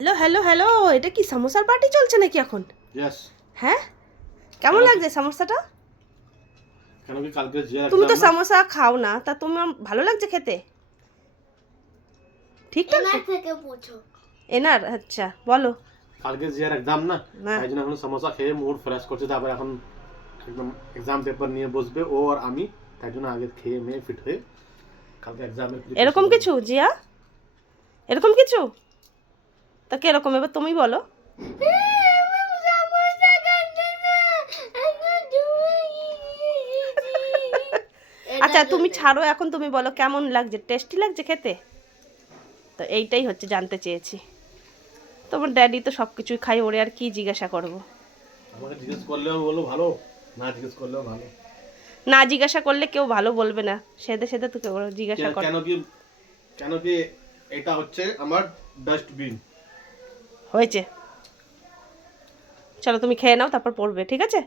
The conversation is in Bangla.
হ্যালো হ্যালো হ্যালো, এটা কি সমোসার পার্টি চলছে নাকি এখন? यस। হ্যাঁ, কেমন লাগছে সমোসাটা? কেন কি কালকে জিয়ার তুমি এক্সাম তো না? সমোসা খাও না, তা তোমার ভালো লাগছে খেতে? ঠিকঠাক তো? এনার থেকে পুছো। এনার আচ্ছা বলো। কালকে জিয়ার এক্সাম না, না তাই জন্য এখন সমোসা খেয়ে মুড ফ্রেশ করছে, তারপর এখন একদম এক্সাম পেপার নিয়ে বসবে ও আর আমি। তাই জন্য আগে খেয়ে মেয়ে ফিট হয়ে কালকে এক্সামের এরকম কিছু জিয়া, এরকম কিছু? তা কিরকম এবার তুমি বলো। আচ্ছা তুমি ছাড়ো, এখন তুমি বলো কেমন লাগছে, টেস্টি লাগছে খেতে? তো এইটাই হচ্ছে জানতে চেয়েছি। তোমার ড্যাডি তো সব কিছুই খাই, ওরে আর কি জিজ্ঞাসা করবো? আমাকে জিজ্ঞেস করলেও বলো ভালো, না জিজ্ঞেস করলেও ভালো। না জিজ্ঞাসা করলে কেউ ভালো বলবে না, সেদে সেদে তো কেউ জিজ্ঞাসা করে। কেন কি এটা হচ্ছে আমার ডাস্টবিন। হয়েছে, চলো তুমি খেয়ে নাও, তারপর পড়বে, ঠিক আছে?